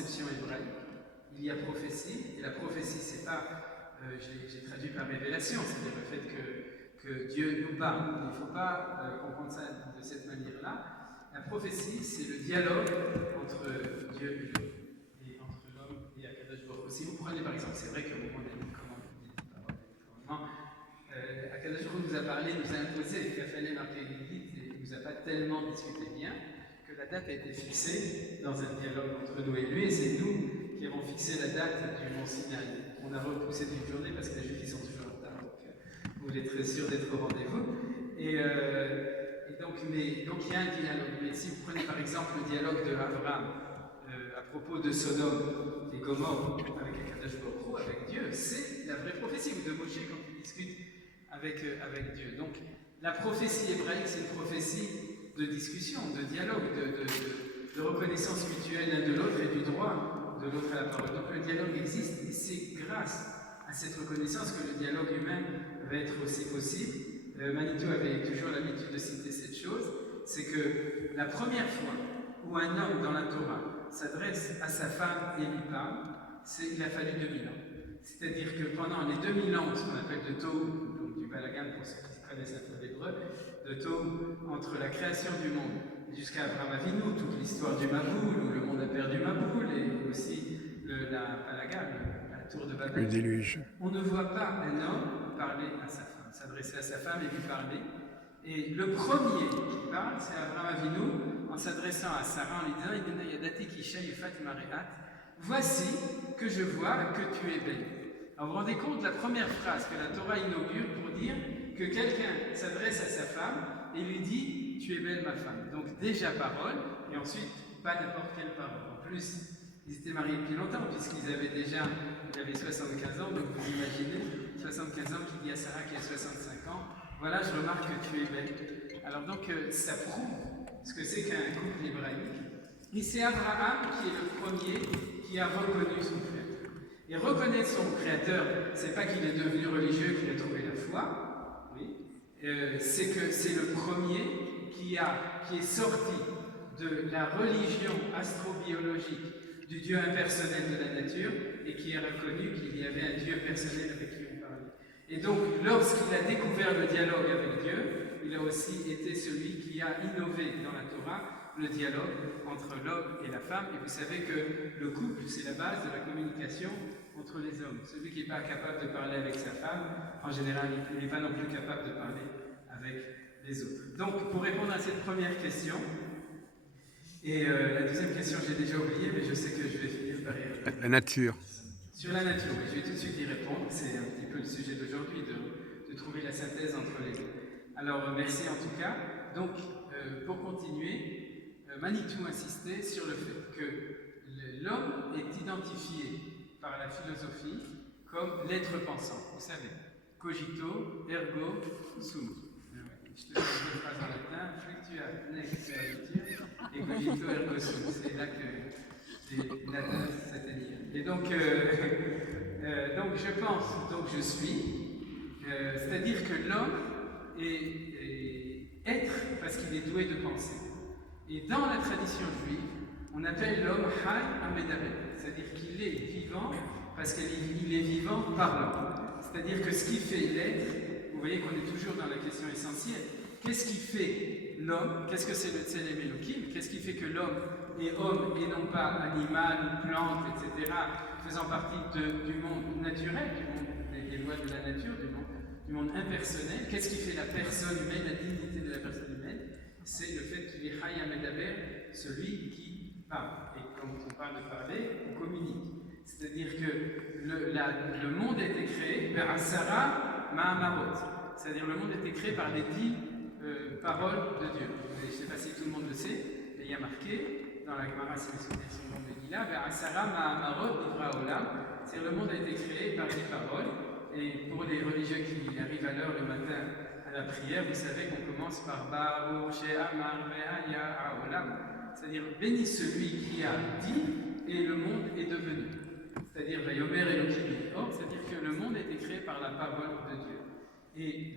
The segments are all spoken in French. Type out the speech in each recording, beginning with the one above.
conception hébraïque, il y a prophétie, et la prophétie, c'est pas, j'ai traduit par révélation, c'est-à-dire le fait que Dieu nous parle. Il ne faut pas comprendre ça de cette manière-là. La prophétie, c'est le dialogue entre Dieu et entre l'homme et Akadosh Baruch Hu. Si vous prenez par exemple, c'est vrai qu'au moment des commandements, Akadosh Baruch Hu nous a parlé, nous a imposé, il a fallu marquer l'élite, et il ne nous a pas tellement discuté bien, que la date a été fixée dans un dialogue entre nous et lui, et c'est nous qui avons fixé la date du Mont Sinaï. On a repoussé d'une journée parce que les Juifs sont toujours en retard, donc vous voulez être sûr d'être au rendez-vous. Donc il y a un dialogue. Mais si vous prenez par exemple le dialogue de Abraham à propos de Sodome et Gomorrhe avec Akadosh Baruch Hu, avec Dieu, c'est la vraie prophétie, ou de Moshe quand il discute avec Dieu. Donc la prophétie hébraïque, c'est une prophétie de discussion, de dialogue, de reconnaissance mutuelle l'un de l'autre et du droit de l'autre à la parole. Donc le dialogue existe, et c'est grâce à cette reconnaissance que le dialogue humain va être aussi possible. Manitou avait toujours l'habitude de citer cette chose, c'est que la première fois où un homme dans la Torah s'adresse à sa femme et lui parle, il a fallu 2000 ans. C'est-à-dire que pendant les 2000 ans, ce qu'on appelle de Tohu, donc du Balagan pour ceux qui connaissent un peu l'hébreu, de Tohu, entre la création du monde jusqu'à Abraham Avinu, toute l'histoire du Maboul, où le monde a perdu Maboul, et aussi la Balagan, la tour de Babel. Le déluge. On ne voit pas un homme parler à sa femme, s'adresser à sa femme et lui parler. Et le premier qui parle, c'est Abraham Avinu, en s'adressant à Sarah, en lui disant Yadati Kisha Yefat Mareat, voici que je vois que tu es belle. Alors vous vous rendez compte, la première phrase que la Torah inaugure pour dire que quelqu'un s'adresse à sa femme et lui dit tu es belle ma femme. Donc déjà parole, et ensuite pas n'importe quelle parole. En plus, ils étaient mariés depuis longtemps, puisqu'ils avaient 75 ans, donc vous imaginez, 75 ans qui dit à Sarah qui a 65 ans, voilà, je remarque que tu es belle. Alors donc, ça prouve ce que c'est qu'un couple hébraïque. Et c'est Abraham qui est le premier qui a reconnu son Créateur. Et reconnaître son Créateur, c'est pas qu'il est devenu religieux, qu'il a trouvé la foi, oui, c'est que c'est le premier qui est sorti de la religion astrobiologique du Dieu impersonnel de la nature et qui a reconnu qu'il y avait un Dieu personnel avec qui on parlait. Et donc, lorsqu'il a découvert le dialogue avec Dieu, il a aussi été celui qui a innové dans la Torah le dialogue entre l'homme et la femme. Et vous savez que le couple, c'est la base de la communication entre les hommes. Celui qui n'est pas capable de parler avec sa femme, en général, il n'est pas non plus capable de parler avec les autres. Donc, pour répondre à cette première question, et la deuxième question, j'ai déjà oublié, mais je sais que je vais finir par y répondre. La nature. Sur la nature, oui, je vais tout de suite y répondre. C'est un petit peu le sujet d'aujourd'hui, de trouver la synthèse entre les deux. Alors, merci en tout cas. Donc, pour continuer, Manitou insistait sur le fait que l'homme est identifié par la philosophie comme l'être pensant. Vous savez, cogito, ergo, sum. Je te fais une phrase en latin, fluctua, nec, suavitur, et cogito, ergo sum. C'est là que les latins s'atteignent. Et donc je pense, donc je suis, c'est-à-dire que l'homme est être parce qu'il est doué de penser. Et dans la tradition juive, on appelle l'homme Hay Amedaber, c'est-à-dire qu'il est vivant parce qu'il est vivant parlant. C'est-à-dire que ce qui fait l'être, vous voyez qu'on est toujours dans la question essentielle. Qu'est-ce qui fait l'homme? Qu'est-ce que c'est le Tselem Elohim? Qu'est-ce qui fait que l'homme est homme et non pas animal, plante, etc., faisant partie du monde naturel, du monde des lois de la nature, du monde impersonnel? Qu'est-ce qui fait la personne humaine, la dignité de la personne humaine? C'est le fait qu'il est Hay Amedaber, celui qui parle. Et quand on parle de parler, on communique. C'est-à-dire que le monde a été créé par Asara Mahamarot. C'est-à-dire le monde a été créé par les 10 paroles de Dieu. Je ne sais pas si tout le monde le sait, mais il y a marqué dans la Gemara, si mes souvenirs sont bons, de Gila, Asara Mahamarot Nivra Olam. C'est-à-dire le monde a été créé par 10 paroles. Et pour les religieux qui arrivent à l'heure le matin à la prière, vous savez qu'on commence par Baruch She'amar Ve'aya Ha'olam. C'est-à-dire béni celui qui a dit et le monde est devenu. C'est-à-dire Vayomer Elohim Or, c'est-à-dire que le monde a été créé par la parole de Dieu. Et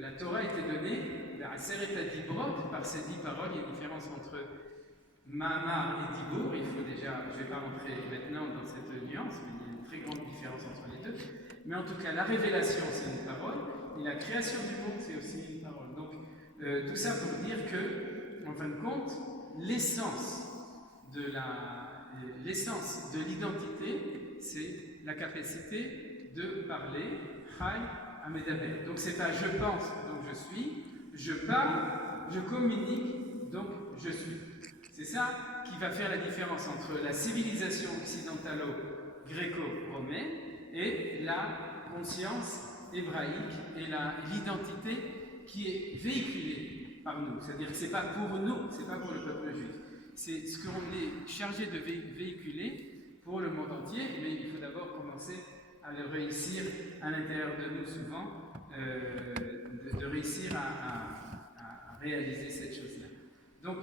la Torah a été donnée à Seret Dibrot, par ces 10 paroles. Il y a une différence entre Mahamar et Dibour. Je vais pas rentrer maintenant dans cette nuance, mais il y a une très grande différence entre les deux. Mais en tout cas, la révélation, c'est une parole, et la création du monde, c'est aussi une parole. Donc, tout ça pour dire que, en fin de compte, l'essence de l'identité, c'est la capacité de parler, Chai Amedaber. Donc, c'est pas je pense, donc je suis, je parle, je communique, donc je suis. C'est ça qui va faire la différence entre la civilisation occidentalo-gréco-romaine et la conscience hébraïque et l'identité qui est véhiculée par nous. C'est-à-dire que ce n'est pas pour nous, ce n'est pas pour le peuple juif. C'est ce qu'on est chargé de véhiculer pour le monde entier, mais il faut d'abord commencer à le réussir à l'intérieur de nous souvent, de réussir à réaliser cette chose-là. Donc,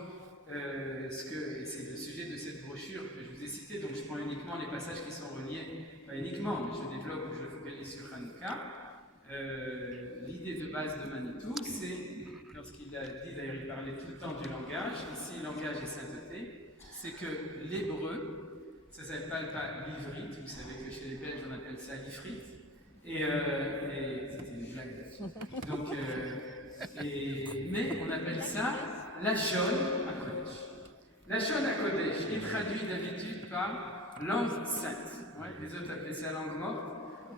c'est le sujet de cette brochure que je vous ai citée, donc je prends uniquement les passages qui sont reliés, pas uniquement, mais je développe ou je focalise sur Hanouka. L'idée de base de Manitou, c'est, lorsqu'il a dit, d'ailleurs il parlait tout le temps du langage, ici langage et sainteté, c'est que l'hébreu, ça ne s'appelle pas l'ivrite, vous savez que chez les Belges on appelle ça l'ifrite, et c'était une blague. Donc, mais on appelle ça Lachon HaKodesh. Lachon HaKodesh est traduit d'habitude par langue sainte. Ouais, les autres appellent ça langue morte,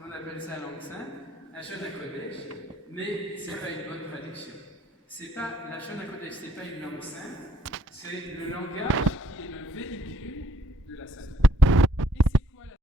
on appelle ça langue sainte, Lachon HaKodesh, mais ce n'est pas une bonne traduction. C'est pas Lachon HaKodesh, ce n'est pas une langue sainte, c'est le langage qui est le véhicule